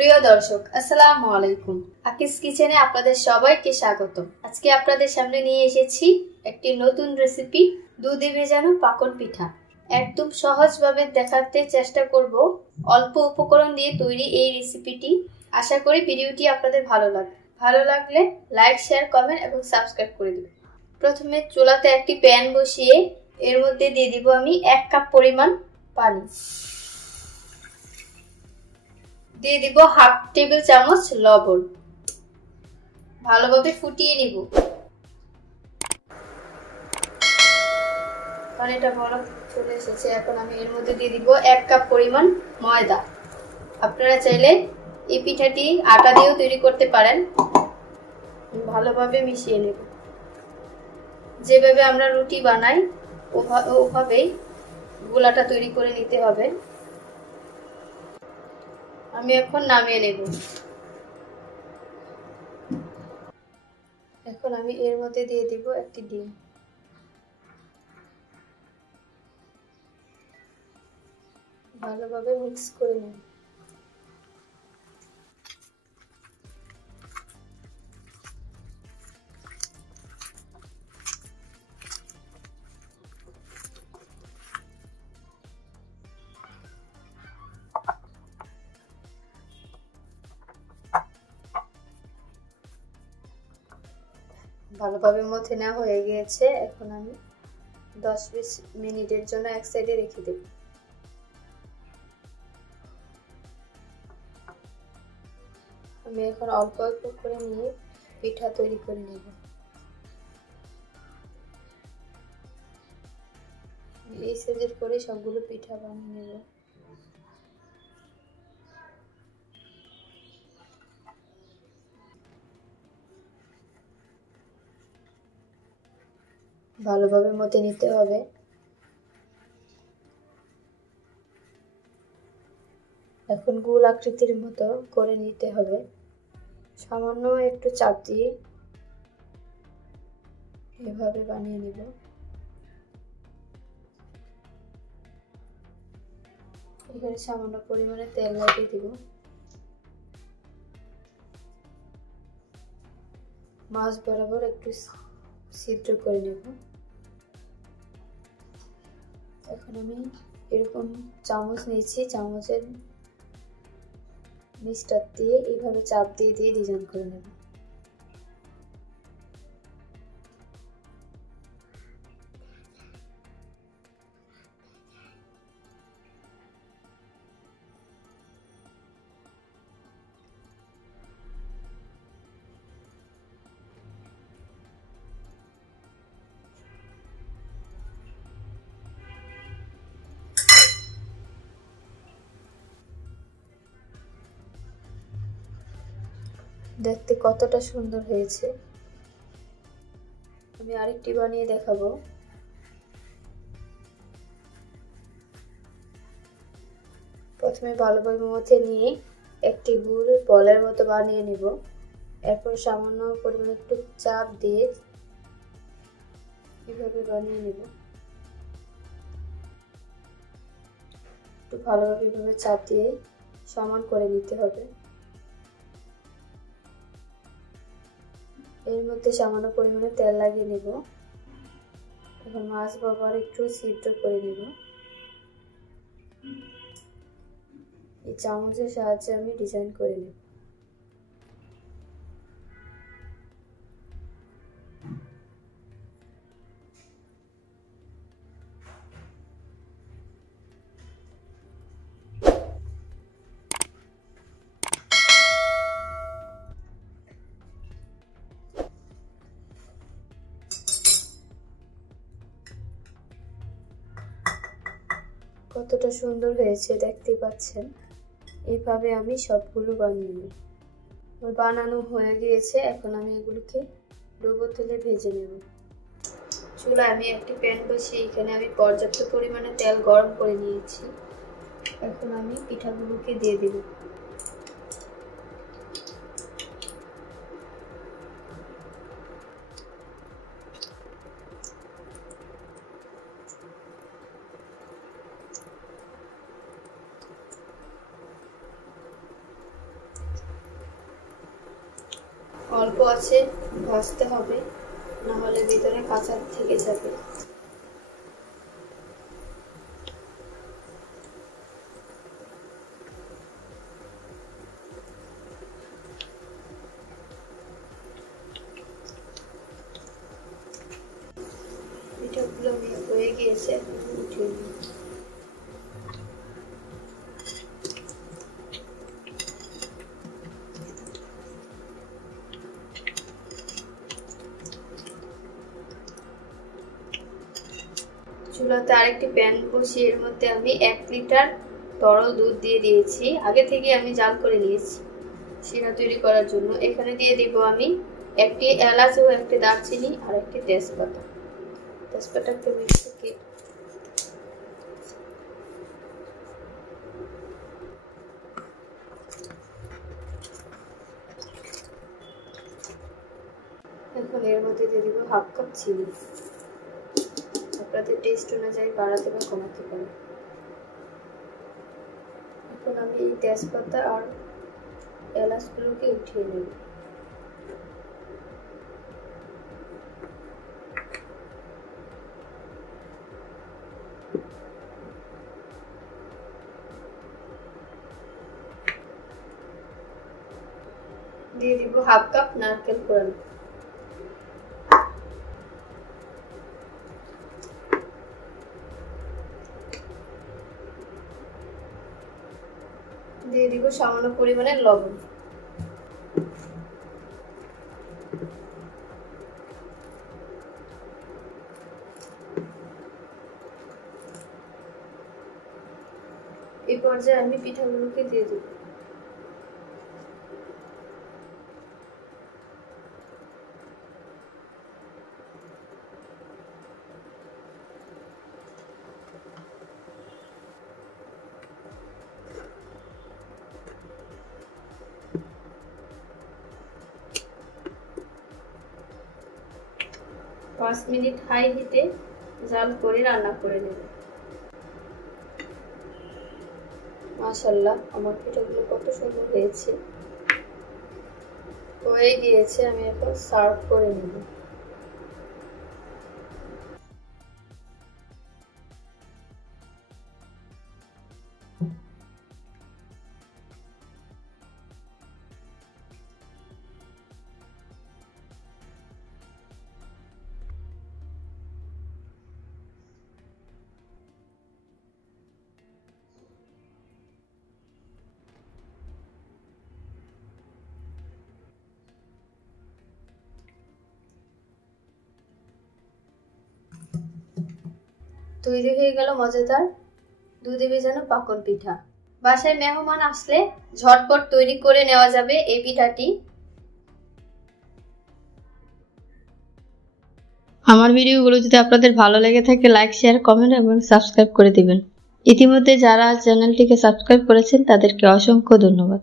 প্রিয় দর্শক, আসসালামু আলাইকুম। আকিস কিচেনে আপনাদের সবাইকে স্বাগত। আজকে আপনাদের সামনে নিয়ে এসেছি একটি নতুন রেসিপি, দুধে ভেজানো পাকন পিঠা। একদম সহজভাবে দেখাতে চেষ্টা করব। অল্প উপকরণ দিয়ে তৈরি এই রেসিপিটি। আশা করি ভিডিওটি আপনাদের ভালো লাগলে লাইক, শেয়ার, কমেন্ট এবং সাবস্ক্রাইব করে দিবেন। প্রথমে চুলাতে একটি প্যান বসিয়ে এর মধ্যে দিয়ে দিব আমি 1 কাপ পরিমাণ পানি। দিয়ে দিব হাফ টেবিল চামচ লবণ। ভালোভাবে ফুটিয়ে নিব। পানিটা বরফ চলে এসেছে। এখন আমি এর মধ্যে দিয়ে দিব 1 কাপ পরিমাণ ময়দা। আপনারা চাইলে এই পিঠাটি আটা দিয়েও তৈরি করতে পারেন। ভালোভাবে মিশিয়ে নেব। যেভাবে আমরা রুটি বানাই ওভাবেই গোলাটা তৈরি করে নিতে হবে। আমি এখন নামিয়ে নেব। এখন আমি এর মধ্যে দিয়ে দিব একটি ডিম। ভালোভাবে মিক্স করে নেব। ভালোভাবে মথে নেওয়া হয়ে গিয়েছে। এখন আমি 10-20 মিনিটের জন্য এক সাইডে রেখে দেব। আমি এখন অল্প অল্প করে নিয়ে পিঠা তৈরি করে নেব। এই সাইজের করে সবগুলো পিঠা বানিয়ে নেব। ভালোভাবে মথে নিতে হবে। এখন গোল আকৃতির মতো করে নিতে হবে। সামান্য একটু চাপ দিয়ে এভাবে বানিয়ে নেব। এখানে সামান্য পরিমাণে তেল লাগিয়ে দিব। মাছ বরাবর একটু ছিদ্র করে নেব। এখন আমি এরকম চামচ নিয়েছি, চামচের নিচটা দিয়ে এইভাবে চাপ দিয়ে ডিজাইন করে নেব। দেখতে কতটা সুন্দর হয়েছে। আমি আরেকটি বানিয়ে দেখাবো। প্রথমে ভালোভাবে মথে নিয়ে একটি গোল বলের মতো বানিয়ে নেব। এরপর সামান্য পরিমাণে একটু চাপ দিয়ে এভাবে বানিয়ে নেব। একটু ভালোভাবে এভাবে চাপ দিয়ে সমান করে নিতে হবে। এর মধ্যে সামান্য পরিমাণে তেল লাগিয়ে নেব। এখন মাছ বরাবর একটু ছিদ্র করে নেব। এই চামচের সাহায্যে আমি ডিজাইন করে নেব। কতটা সুন্দর হয়েছে দেখতে পাচ্ছেন। এইভাবে আমি সবগুলো বানিয়ে নেব। আমার বানানো হয়ে গিয়েছে। এখন আমি এগুলোকে ডুবো তেলে ভেজে নেব। চুলায় আমি একটি প্যান বসিয়ে এখানে আমি পর্যাপ্ত পরিমাণে তেল গরম করে নিয়েছি। এখন আমি পিঠাগুলোকে দিয়ে দেব। অল্প আছে ভাজতে হবে, না হলে ভিতরে কাঁচা থেকে যাবে। পিঠাগুলো হয়ে গিয়েছে, উঠিয়ে নিই। চুলাতে আরেকটি প্যান বসিয়ে এর মধ্যে আমি 1 লিটার তরল দুধ দিয়ে দিয়েছি। আগে থেকে আমি জাল করে নিয়েছি শিরা তৈরি করার জন্য। এখানে দিয়ে দিব আমি একটি এলাচ ও একটি দারচিনি আর একটি তেজপাতা। তেজপাতাকে মিক্সিতে এখন এর মধ্যে দিয়ে দিব 1/2 কাপ চিনি। আপনাদের টেস্ট অনুযায়ী বাড়াতে বা কমাতে পারেন। এখন আমি এই তেজপাতা আর এলাচগুলোকে উঠিয়ে নেব। দিয়ে দিব 1/2 কাপ নারকেল কোড়ানো। দিয়ে দিব সামান্য পরিমাণে লবণ। এই পর্যায়ে আমি পিঠাগুলোকে দিয়ে দেব। পাঁচ মিনিট হাই হিটে জাল করে রান্না করে নেব। মাশাআল্লাহ, আমার পিঠাগুলো কত সুন্দর হয়েছে, হয়ে গিয়েছে। আমি এখন সার্ভ করে নেব। তৈরি হয়ে গেল মজাদার দুধে ভেজানো পাকন পিঠা। বাসায় মেহমান আসলে ঝটপট তৈরি করে নেওয়া যাবে এই পিঠাটি। আমার ভিডিওগুলো যদি আপনাদের ভালো লেগে থাকে লাইক, শেয়ার, কমেন্ট এবং সাবস্ক্রাইব করে দিবেন। ইতিমধ্যে যারা চ্যানেলটিকে সাবস্ক্রাইব করেছেন তাদেরকে অসংখ্য ধন্যবাদ।